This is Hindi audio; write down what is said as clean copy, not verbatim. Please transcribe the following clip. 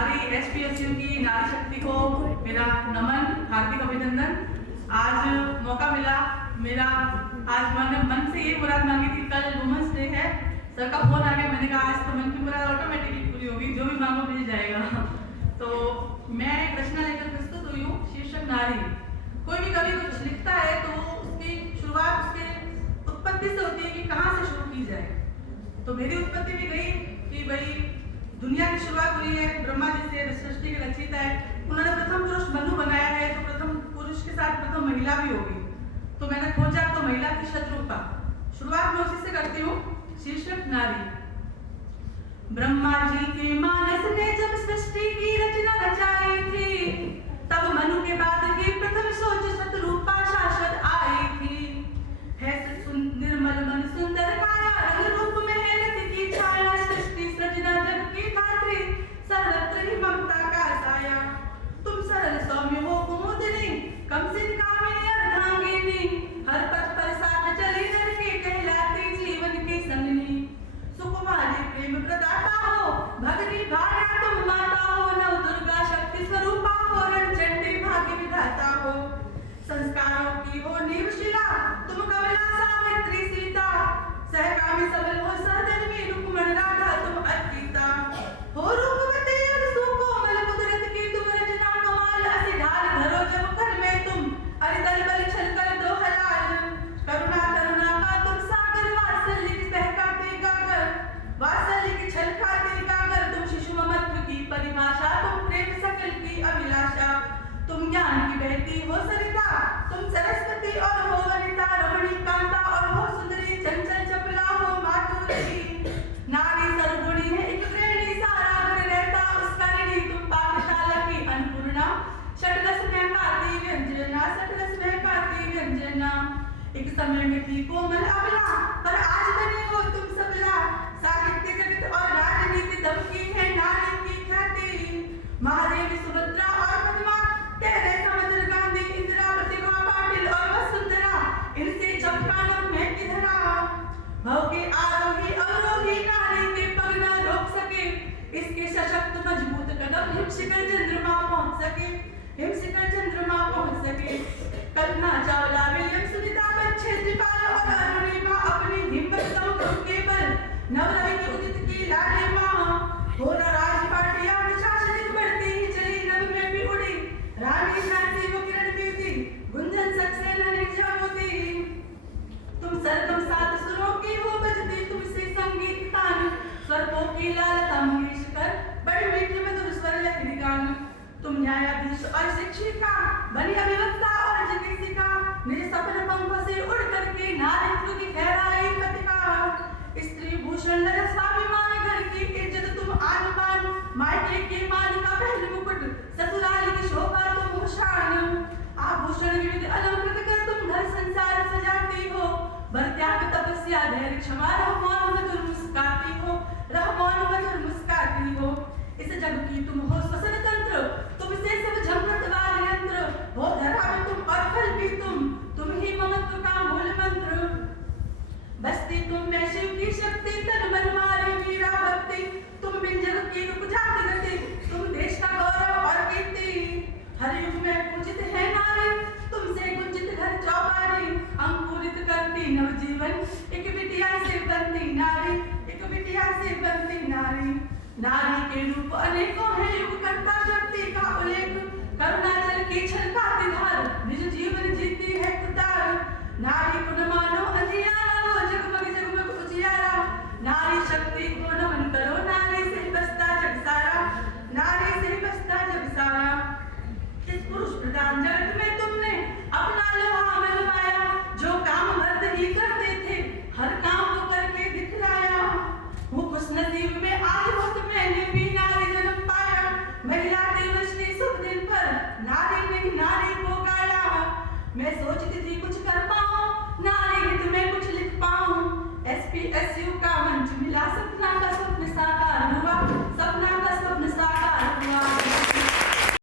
हमारी एसपीएसयू की नारी शक्ति को मेरा नमन, हार्दिक अभिनंदन। आज मौका मिला, मेरा आज मैंने मन से ये मुराद मांगी थी, कल वुमेन्स डे है, सर का फोन आ गया, मैंने कहा आज तो मन की मुराद ऑटोमेटिकली पूरी होगी, जो भी मांगो मिल जाएगा। तो मैं एक रचना लेकर प्रस्तुत हुई हूँ, शीर्षक नारी। कोई भी कवि कुछ लिखता है तो उसकी शुरुआत उसके उत्पत्ति से होती है कि कहाँ से शुरू की जाए। तो मेरी उत्पत्ति भी गई कि भाई दुनिया की शुरुआत हुई है ब्रह्मा जी से, सृष्टि के रचयिता है, उन्होंने प्रथम पुरुष मनु बनाया है, तो प्रथम पुरुष के साथ प्रथम महिला भी होगी। तो मैंने खोजा तो महिला की शत्रुता। शुरुआत मैं उसी से करती हूँ, शीर्षक नारी। ब्रह्मा जी के मानस ने जब सृष्टि की रचना रचाई थी, तब मनु के बाद की प्रथम सोच सतरूपा शाश्वत आई थी। है निर्मल मन सुंदर काया, रंग रूप में है रति की छाया, सृष्टि सृजना जग की धात्री, सर्वत्र ही ममता का साया। तुम सरल सौम्य हो कुमुदिनी, कम सिद्ध कामिनी अर्धांगिनी, हर पथ पर साथ चले नर के, कहलाती जीवन की संगिनी। सुकुमारी प्रेम प्रदाता हो, भगनी भार्या तुम माता हो, नव दुर्गा शक्ति स्वरूपा हो, रणचंडी भाग्य विधाता हो। संस्कारों की हो नीवशिला, तुम कमला सावित्री सीता, सहकामी सबल हो सहधर्मी, रुक्मण राधा तुम अर्पिता हो। रूपवती और सुकोमल कुदरत की तुम रचना कमाल, असी ढाल धरो जब कर में तुम, अरिदल बल छल कर दो हलाल। करुणा करुणा का तुम सागर, वात्सल्य की बहकाती गागर, वात्सल्य की छलकाती गागर। तुम शिशु ममत्व की परिभाषा, तुम प्रेम सकल की अभिलाषा। तुम ज्ञान की बहती हो सरिता, तुम सरस्वती और हो वनिता, रमणी कांता और हो सुंदरी, चंचल चपला हो माधुरी। नारी सर्वगुणी है एक गृहिणी, सारा घर रहता उसका ऋणी, तुम पाकशाला की अन्नपूर्णा, षड्रस महकाती व्यंजना, षड्रस महकाती व्यंजना। एक समय में थी कोमल अबला, पर आज बने हो तुम सबला, साहित्य जगत और राजनीति दमकी है नारी की ख्याति। महादेवी सुभद्रा और पद्मा, तेरे समझ गांधी इंदिरा, प्रतिभा पाटिल और वसुंधरा, इनसे जब कानून में किधरा। भव के आरोही अवरोही, नारी के पग न रोक सके, इसके सशक्त मजबूत कदम हिमशिखर चंद्रमा पहुंच सके, हिमशिखर चंद्रमा पहुंच सके। कल्पना चावला, विलियम सुनीता, क्षेत्रीपाल और अरुणिमा अपनी हिम्मत दम के बल, नवरवि की उदित की लाडली माँ हो। राज पाटिया प्रशासनिक बढ़ती ही चली, नभ में भी उड़ी रानी झांसी वो किरण भी थी, गुंजन सक्सेना निर्जा मोती। तुम सरगम सात सुरों की हो बजती, तुमसे संगीत तान, स्वर्गों की लालता मंगेशकर, बड़ी मीठी मधुर स्वर लहरी गान। तुम न्यायाधीश और शिक्षिका, बनी अभिवक्ता और चिकित्सिका, निज सपन पंखों से उड़ करके नारित्व की फहराई पतिका। स्त्री भूषण नर स्वाभिमान, घर की इज्जत तुम आन बान, मायके के मान का पहले मुकुट, ससुराल की शोभा तुम शान। आभूषण विविध अलंकृत कर तुम घर संसार सजाती हो, बर त्याग तपस्या धैर्य क्षमा, रहमान मधुर मुस्काती हो, रहमान मधुर मुस्काती हो। इस जग की तुम हो श्वसन तंत्र, तुमसे सब झंझट वाले यंत्र, हो धरा में तुम और फल भी तुम ही ममत्व का मूल मंत्र। बस्ती तुम में शिव की शक्ति, तन मन मारी मीरा भक्ति, तुम बिन जग की रुक जाती गति, तुम देश का गौरव और कीर्ति। हर युग में पूजित है नारी, तुमसे गुंजित घर चौबारी, अंकुरित करती नवजीवन, एक बिटिया से बनती नारी, एक बिटिया से बनती नारी। नारी के रूप अनेकों हैं